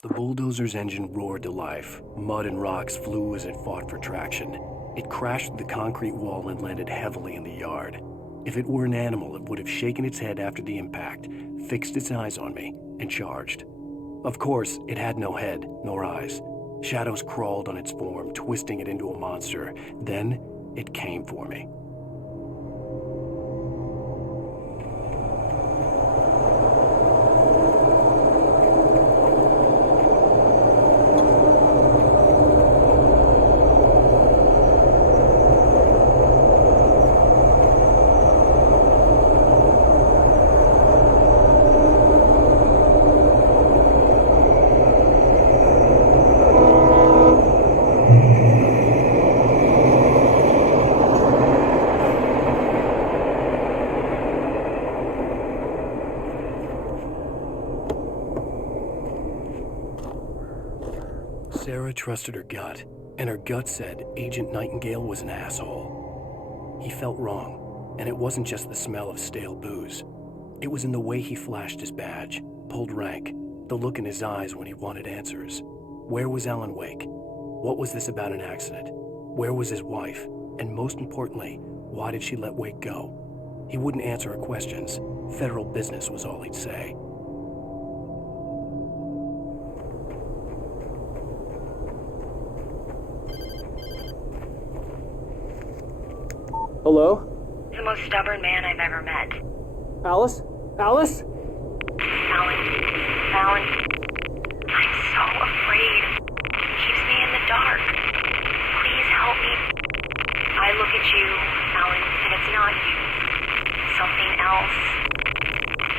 The bulldozer's engine roared to life. Mud and rocks flew as it fought for traction. It crashed through the concrete wall and landed heavily in the yard. If it were an animal, it would have shaken its head after the impact, fixed its eyes on me, and charged. Of course, it had no head, nor eyes. Shadows crawled on its form, twisting it into a monster. Then, it came for me. Sarah trusted her gut, and her gut said Agent Nightingale was an asshole. He felt wrong, and it wasn't just the smell of stale booze. It was in the way he flashed his badge, pulled rank, the look in his eyes when he wanted answers. Where was Alan Wake? What was this about an accident? Where was his wife? And most importantly, why did she let Wake go? He wouldn't answer her questions. Federal business was all he'd say. Hello? The most stubborn man I've ever met. Alice? Alice? Alan. I'm so afraid. He keeps me in the dark. Please help me. I look at you, Alan, and it's not you. Something else.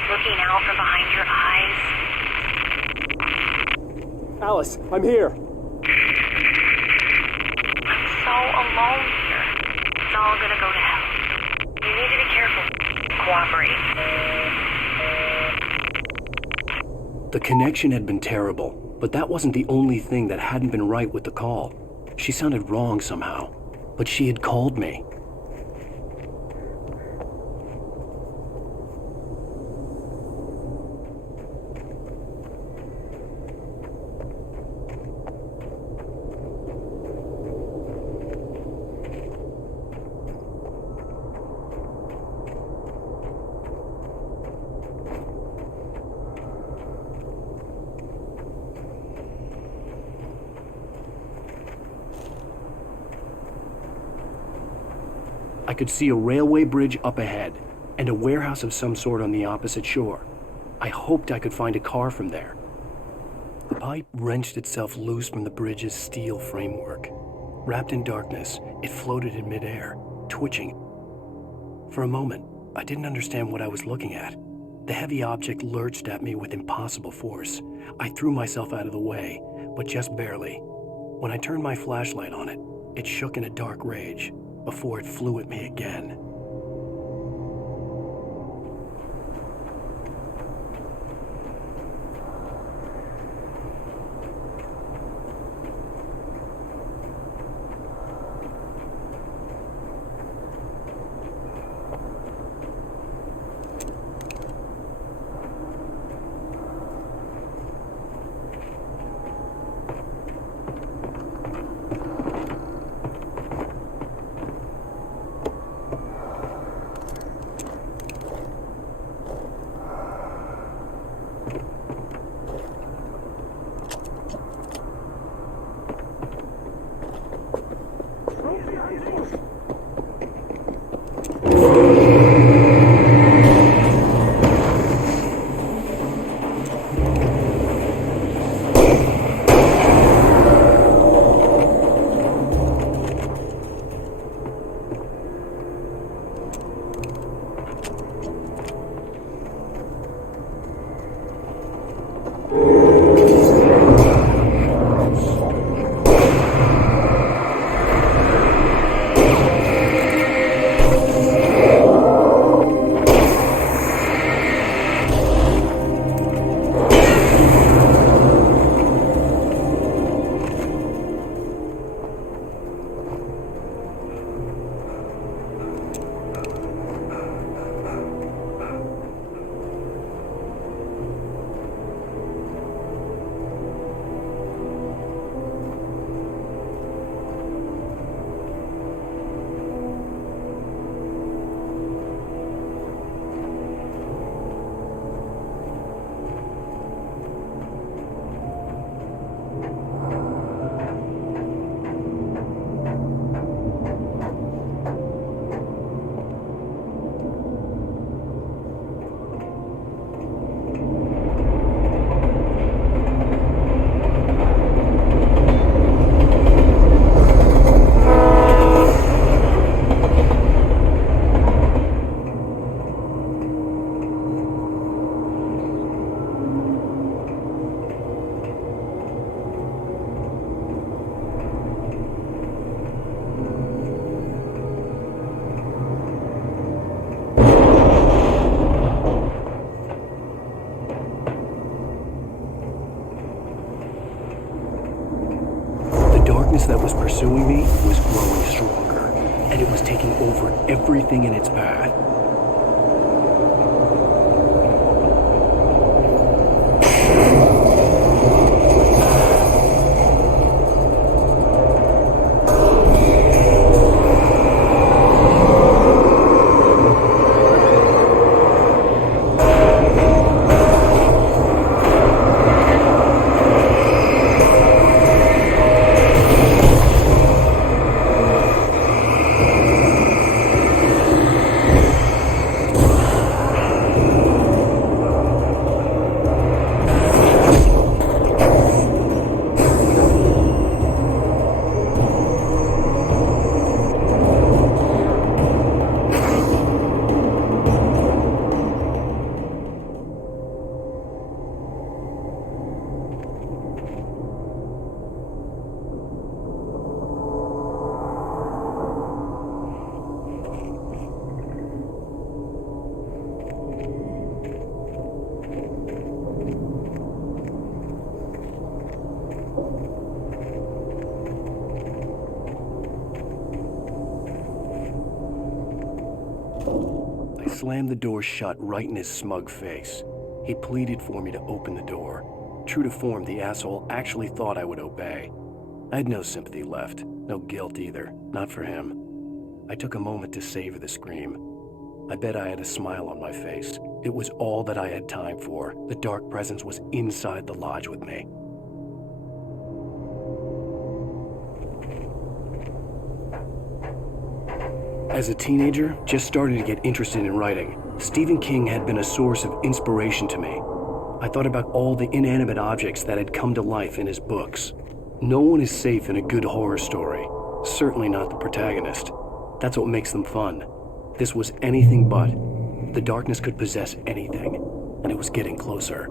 Looking out from behind your eyes. Alice, I'm here. I'm so alone here. It's all gonna go to hell. You need to be careful. Cooperate. The connection had been terrible, but that wasn't the only thing that hadn't been right with the call. She sounded wrong somehow, but she had called me. I could see a railway bridge up ahead, and a warehouse of some sort on the opposite shore. I hoped I could find a car from there. The pipe wrenched itself loose from the bridge's steel framework. Wrapped in darkness, it floated in midair, twitching. For a moment, I didn't understand what I was looking at. The heavy object lurched at me with impossible force. I threw myself out of the way, but just barely. When I turned my flashlight on it, it shook in a dark rage, before it flew at me again. darkness that was pursuing me was growing stronger, and it was taking over everything in its path. Slammed the door shut right in his smug face. He pleaded for me to open the door. True to form, the asshole actually thought I would obey. I had no sympathy left, no guilt either, not for him. I took a moment to savor the scream. I bet I had a smile on my face. It was all that I had time for. The dark presence was inside the lodge with me. As a teenager, just starting to get interested in writing, Stephen King had been a source of inspiration to me. I thought about all the inanimate objects that had come to life in his books. No one is safe in a good horror story, certainly not the protagonist. That's what makes them fun. This was anything but. The darkness could possess anything, and it was getting closer.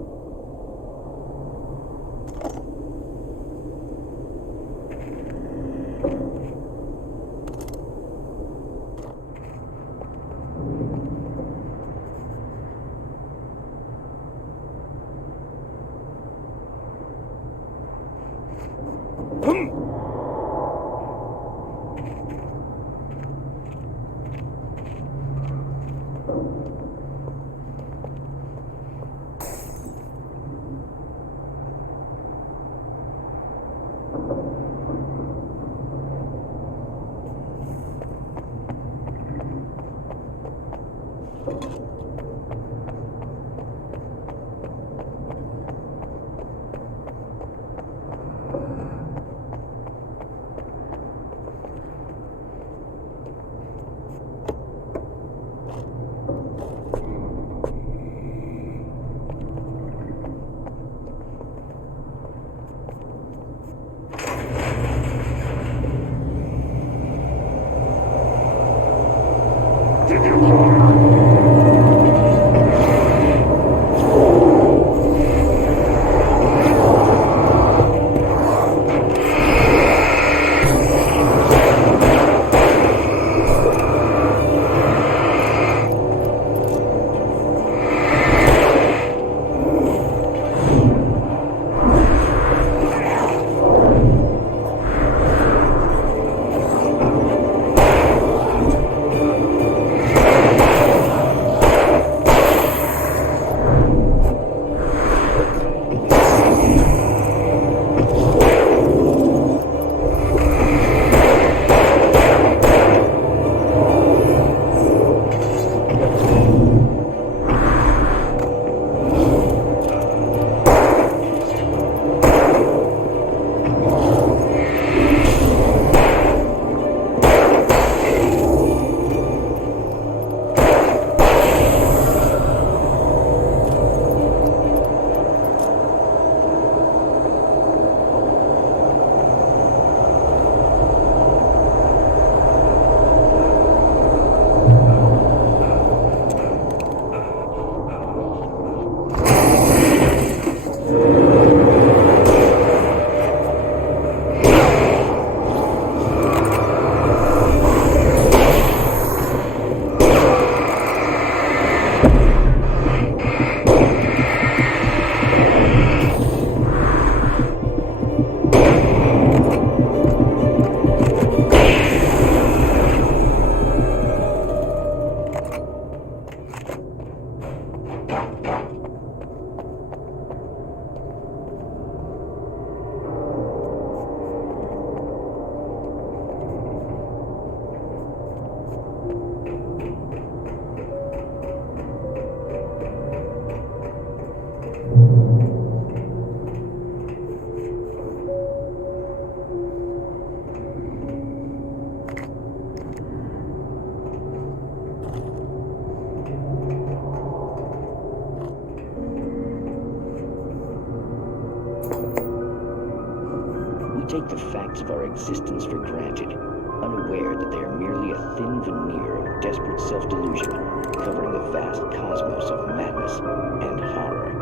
take the facts of our existence for granted, unaware that they are merely a thin veneer of desperate self-delusion, covering the vast cosmos of madness and horror.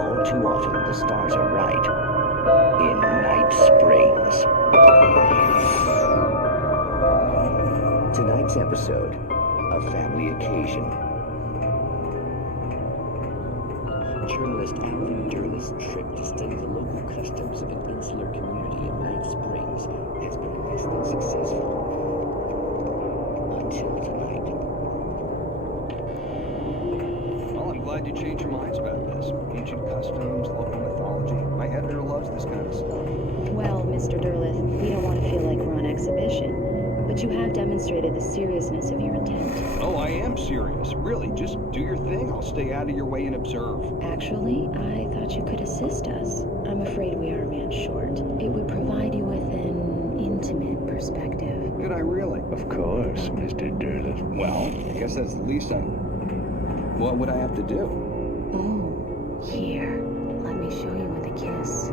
All too often, the stars are right. In Night Springs. Tonight's episode, A Family Occasion. Journalist Alvin Derlis' trip to study the local customs of an insular community in Night Springs has been less than successful. Until tonight. Well, I'm glad you changed your minds about this. Ancient customs, local mythology. My editor loves this kind of stuff. Well, Mr. Derlis, we don't want to feel like we're on exhibition. But you have demonstrated the seriousness of your intent. Oh, I am serious. Really, just do your thing. I'll stay out of your way and observe. Actually, I thought you could assist us. I'm afraid we are a man short. It would provide you with an intimate perspective. Did I really? Of course, Mr. Derlis. Well, I guess that's the least I... What would I have to do? Oh, here. Let me show you with a kiss.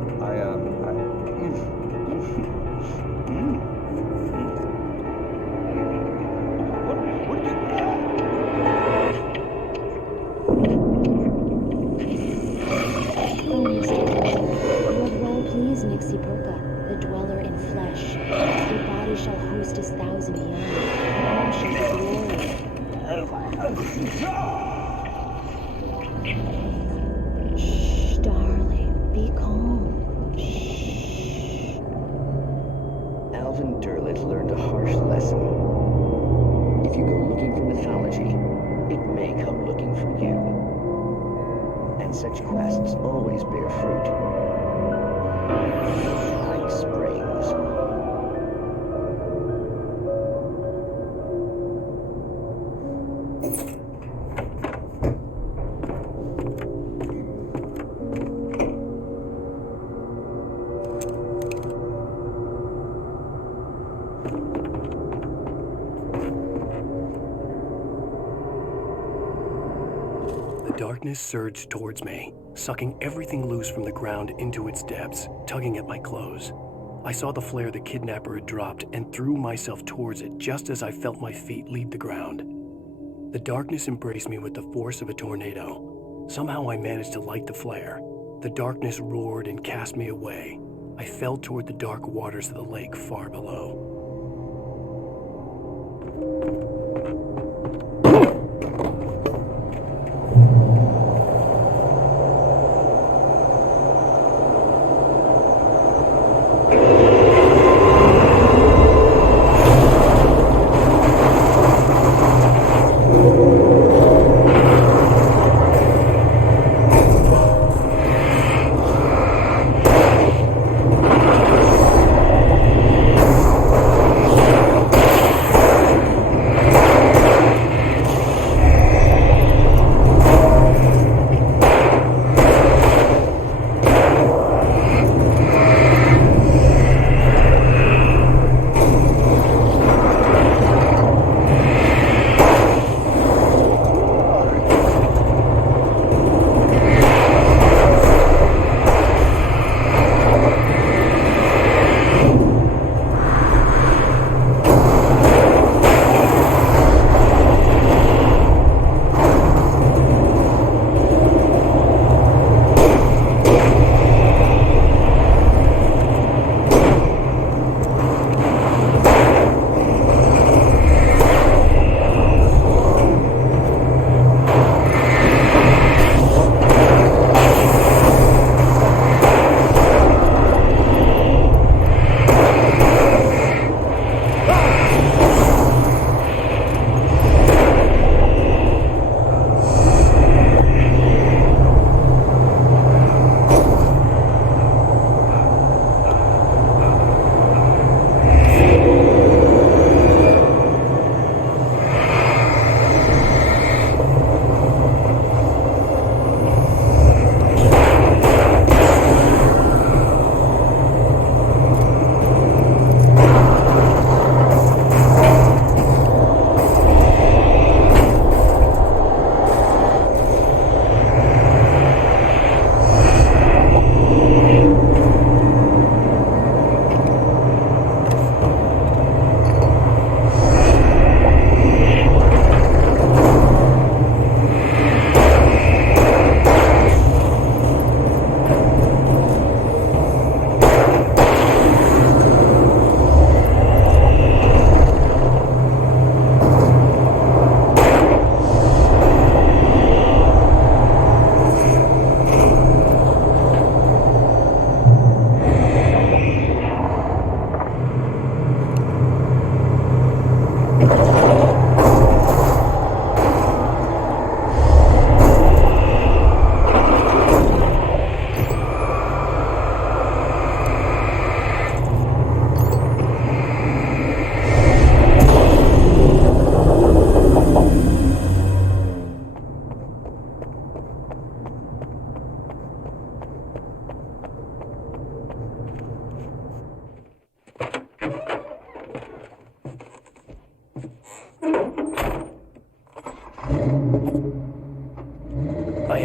The dweller in flesh, your body shall host his thousand young, and all shall be glory. Shh, darling, be calm. Shh. Alvin Derlis learned a harsh lesson. If you go looking for mythology, it may come looking for you. And such quests always bear fruit. Night Springs. The darkness surged towards me, sucking everything loose from the ground into its depths, tugging at my clothes. I saw the flare the kidnapper had dropped and threw myself towards it just as I felt my feet leave the ground. The darkness embraced me with the force of a tornado. Somehow I managed to light the flare. The darkness roared and cast me away. I fell toward the dark waters of the lake far below.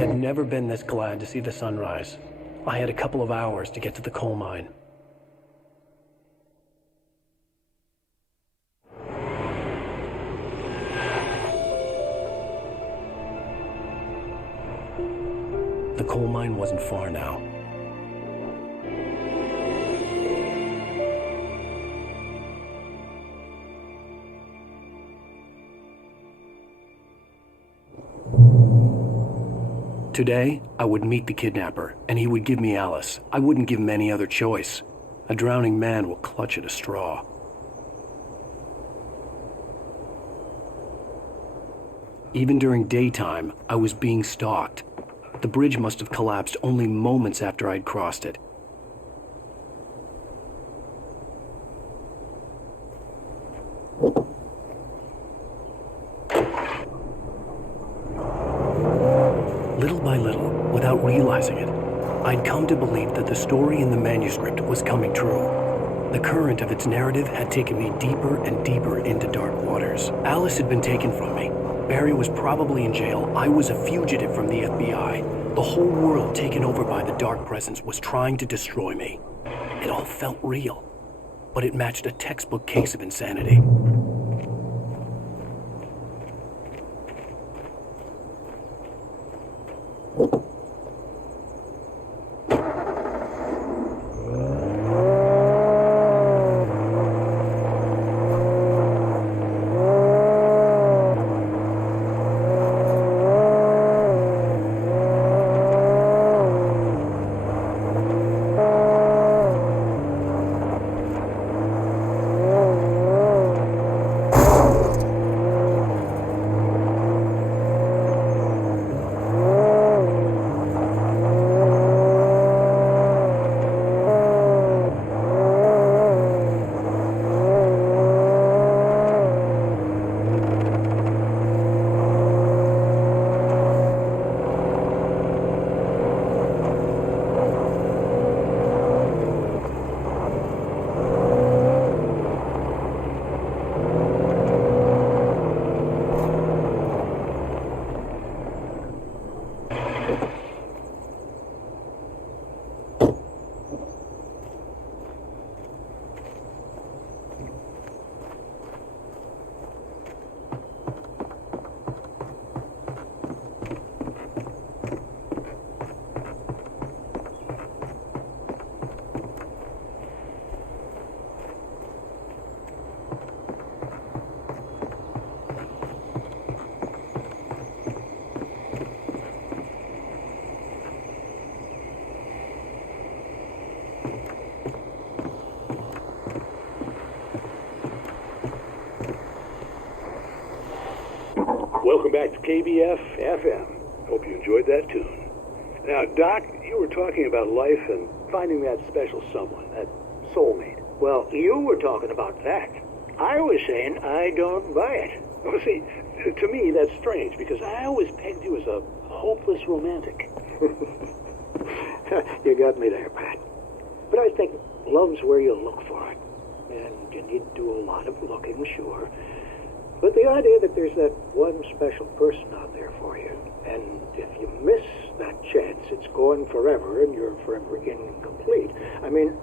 had never been this glad to see the sunrise. I had a couple of hours to get to the coal mine. The coal mine wasn't far now. Today, I would meet the kidnapper, and he would give me Alice. I wouldn't give him any other choice. A drowning man will clutch at a straw. Even during daytime, I was being stalked. The bridge must have collapsed only moments after I'd crossed it. Little by little, without realizing it, I'd come to believe that the story in the manuscript was coming true. The current of its narrative had taken me deeper and deeper into dark waters. Alice had been taken from me. Barry was probably in jail. I was a fugitive from the FBI. The whole world taken over by the dark presence was trying to destroy me. It all felt real, but it matched a textbook case of insanity. Welcome back to KBF FM. Hope you enjoyed that tune. Now, Doc, you were talking about life and finding that special someone, that soulmate. Well, you were talking about that. I was saying I don't buy it. Well, see, to me, that's strange, because I always pegged you as a hopeless romantic. You got me there, Pat. But I think love's where you look for it. And you need to do a lot of looking, sure. But the idea that there's that one special person out there for you, and if you miss that chance, it's gone forever and you're forever incomplete. I mean,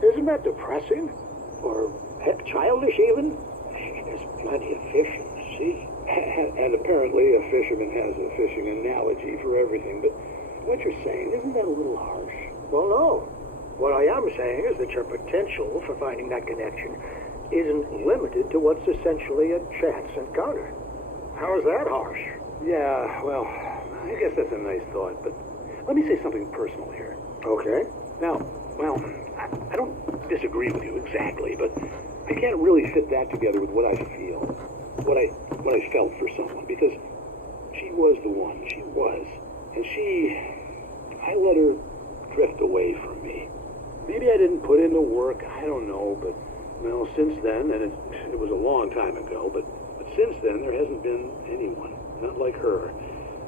isn't that depressing? Or heck, childish even? There's plenty of fish in the sea. And apparently a fisherman has a fishing analogy for everything, but what you're saying, isn't that a little harsh? Well, no. What I am saying is that your potential for finding that connection isn't limited to what's essentially a chance encounter. How is that harsh? Yeah, well, I guess that's a nice thought, but let me say something personal here. Okay. Now, well, I don't disagree with you exactly, but I can't really fit that together with what I feel, what I felt for someone, because she was the one, she was, and I let her drift away from me. Maybe I didn't put in the work, I don't know, but well, since then, and it was a long time ago, but since then there hasn't been anyone, not like her.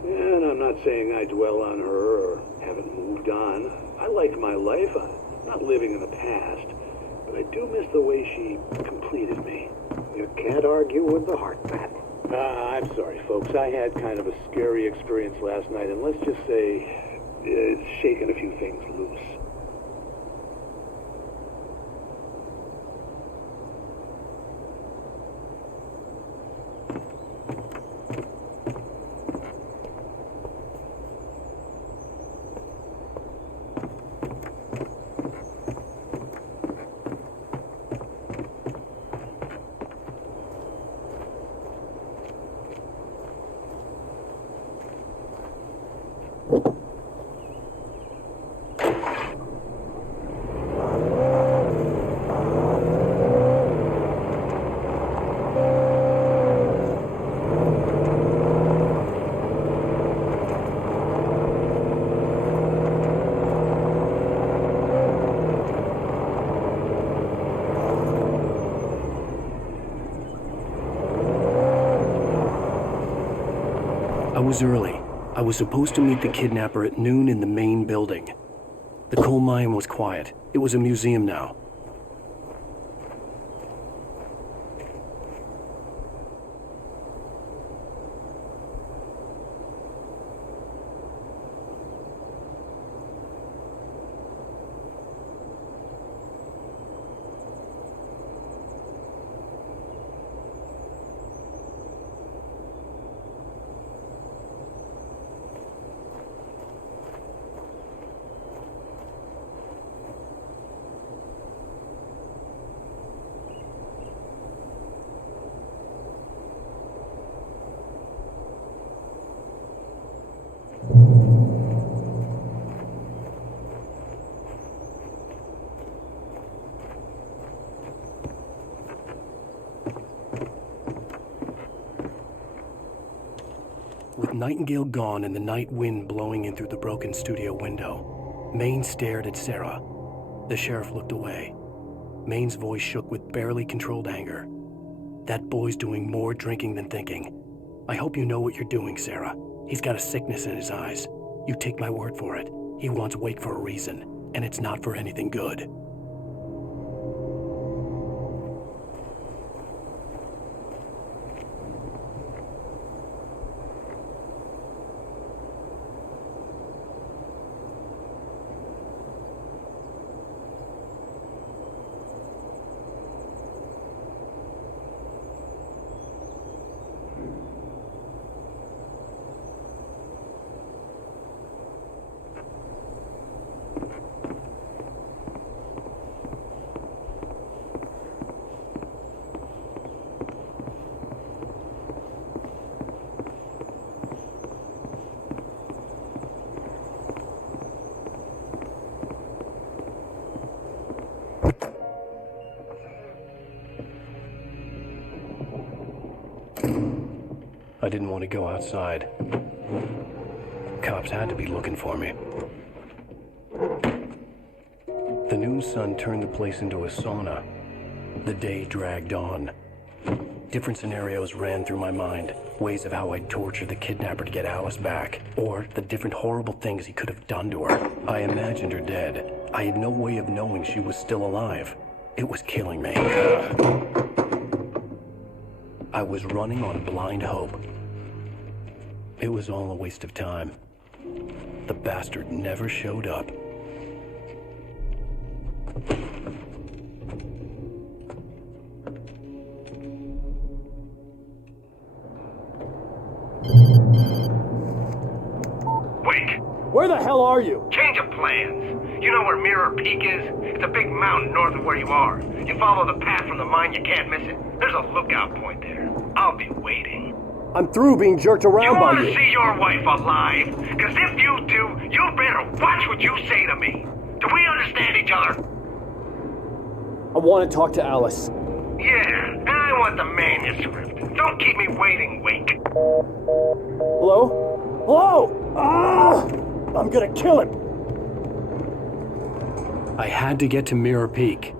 And I'm not saying I dwell on her or haven't moved on. I like my life. I'm not living in the past, but I do miss the way she completed me. You can't argue with the heart, Pat. I'm sorry, folks. I had kind of a scary experience last night, and let's just say it's shaken a few things loose. I was early. I was supposed to meet the kidnapper at noon in the main building. The coal mine was quiet. It was a museum now. With Nightingale gone and the night wind blowing in through the broken studio window, Mayne stared at Sarah. The sheriff looked away. Mayne's voice shook with barely controlled anger. That boy's doing more drinking than thinking. I hope you know what you're doing, Sarah. He's got a sickness in his eyes. You take my word for it. He wants Wake for a reason, and it's not for anything good. I didn't want to go outside. Cops had to be looking for me. The noon sun turned the place into a sauna. The day dragged on. Different scenarios ran through my mind. Ways of how I'd torture the kidnapper to get Alice back. Or the different horrible things he could have done to her. I imagined her dead. I had no way of knowing she was still alive. It was killing me. I was running on blind hope. It was all a waste of time. The bastard never showed up. Wake! Where the hell are you? Change of plans. You know where Mirror Peak is? It's a big mountain north of where you are. You follow the path from the mine, you can't miss it. There's a lookout point there. I'll be waiting. I'm through being jerked around by You you. want to see your wife alive? Because if you do, you better watch what you say to me. Do we understand each other? I want to talk to Alice. Yeah, and I want the manuscript. Don't keep me waiting, Wake. Hello? Hello? Ah! I'm gonna kill him. I had to get to Mirror Peak.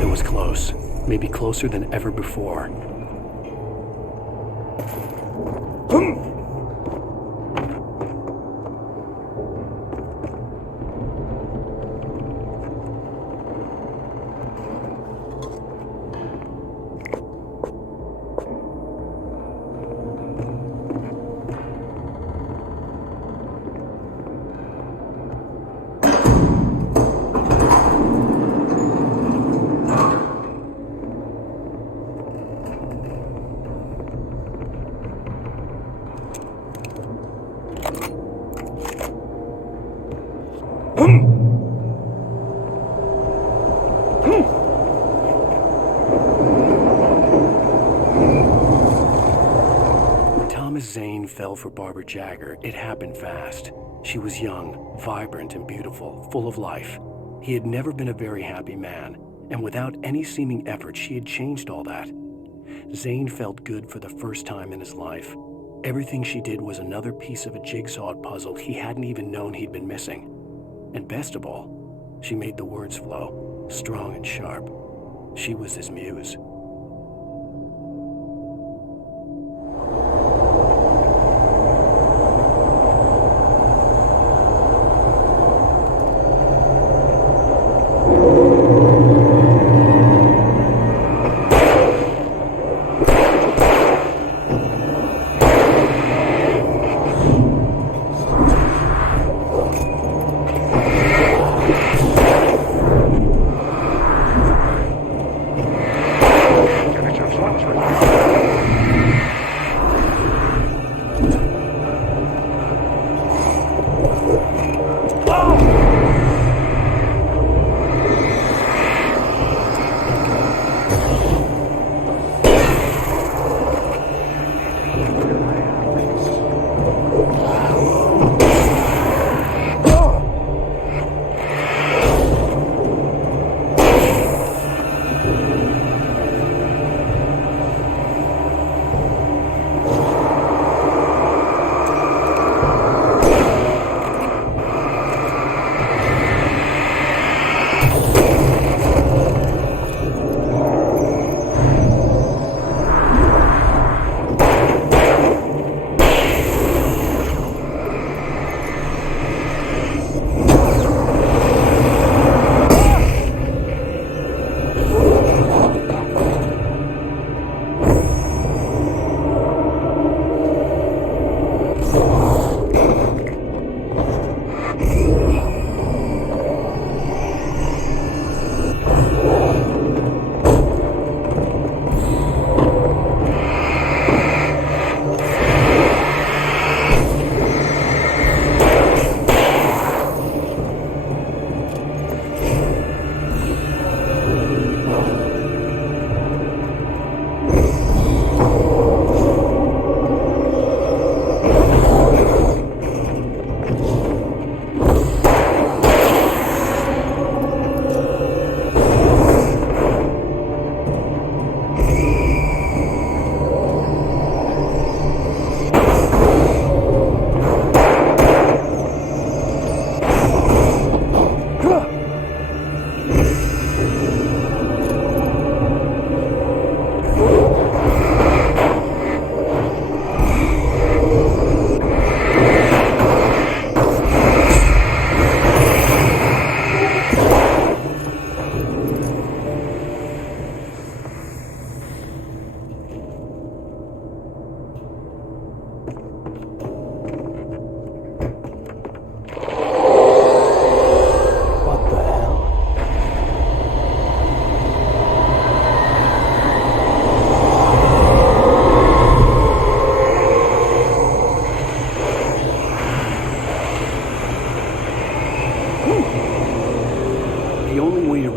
It was close. Maybe closer than ever before. Zane fell for Barbara Jagger, it happened fast. She was young, vibrant, and beautiful, full of life. He had never been a very happy man, and without any seeming effort, she had changed all that. Zane felt good for the first time in his life. Everything she did was another piece of a jigsaw puzzle he hadn't even known he'd been missing. And best of all, she made the words flow, strong and sharp. She was his muse.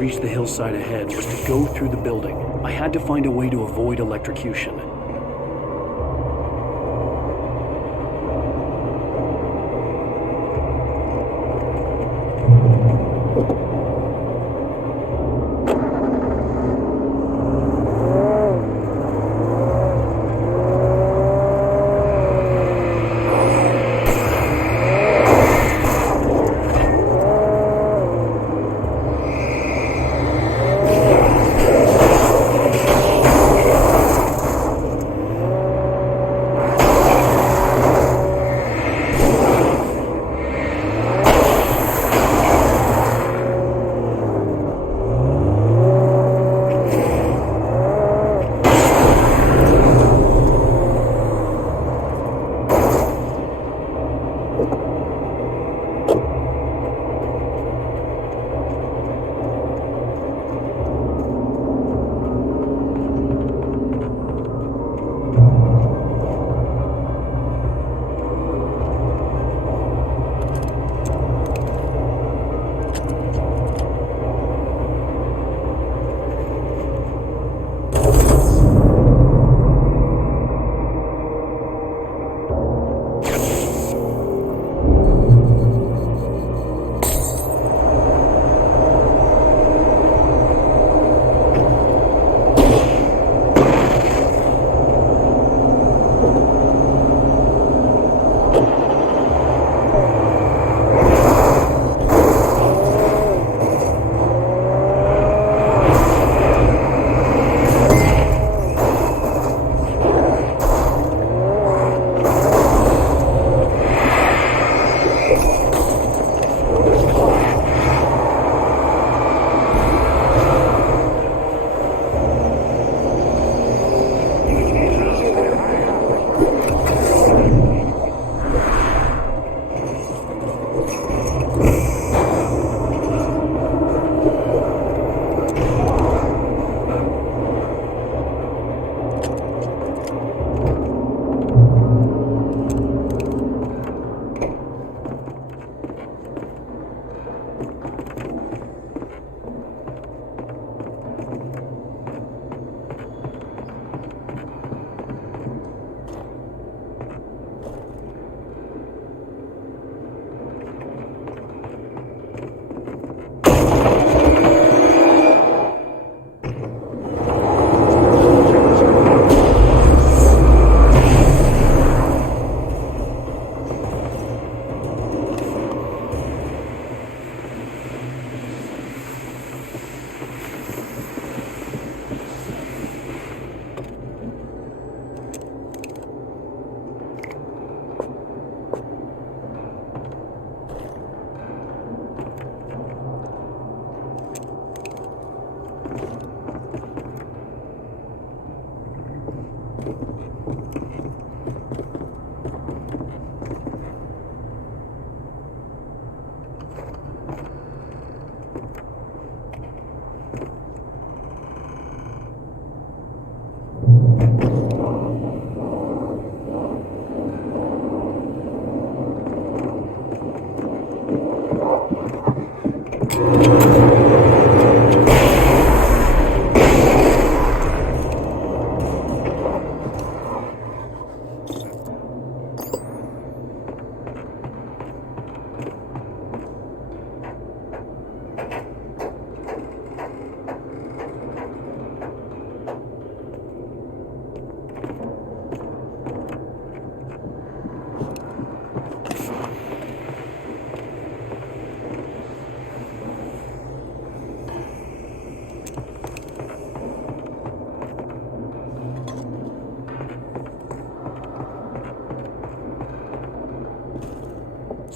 reach the hillside ahead was to go through the building. I had to find a way to avoid electrocution.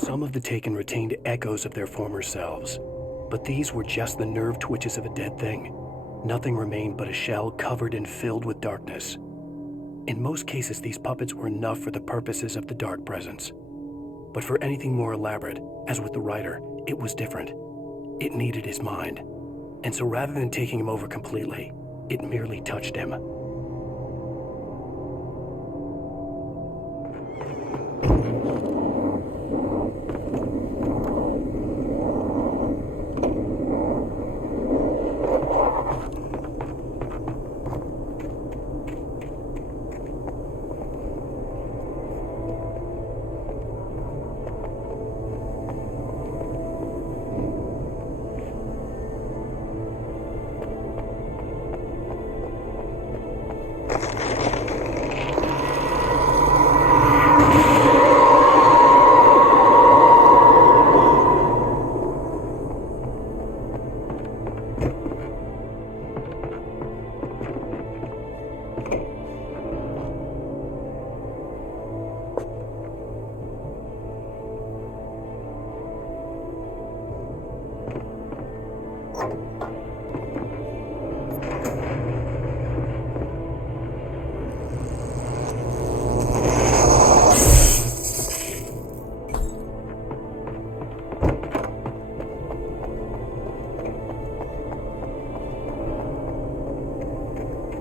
Some of the taken retained echoes of their former selves, but these were just the nerve twitches of a dead thing. Nothing remained but a shell covered and filled with darkness. In most cases, these puppets were enough for the purposes of the dark presence. But for anything more elaborate, as with the writer, it was different. It needed his mind. And so rather than taking him over completely, it merely touched him.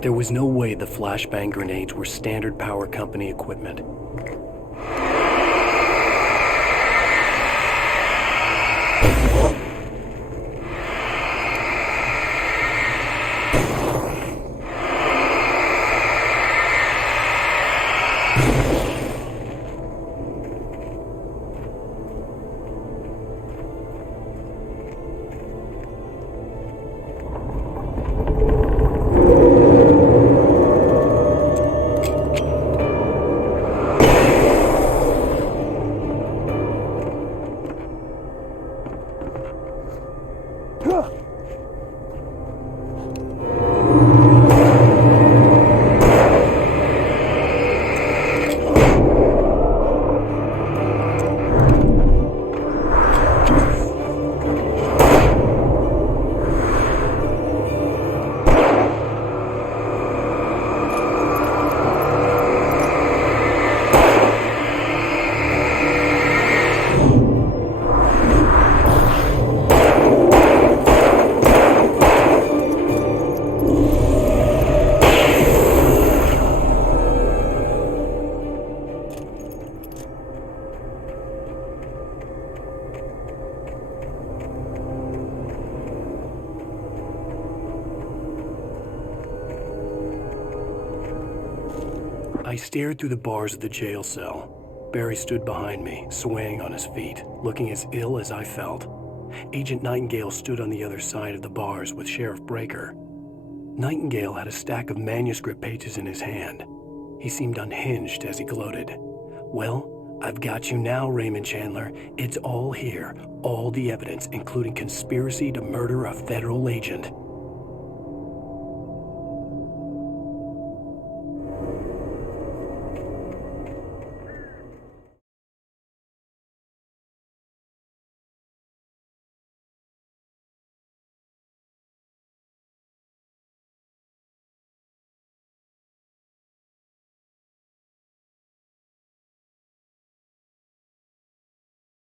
There was no way the flashbang grenades were standard power company equipment. I stared through the bars of the jail cell. Barry stood behind me, swaying on his feet, looking as ill as I felt. Agent Nightingale stood on the other side of the bars with Sheriff Breaker. Nightingale had a stack of manuscript pages in his hand. He seemed unhinged as he gloated. "Well, I've got you now, Raymond Chandler. It's all here. All the evidence, including conspiracy to murder a federal agent."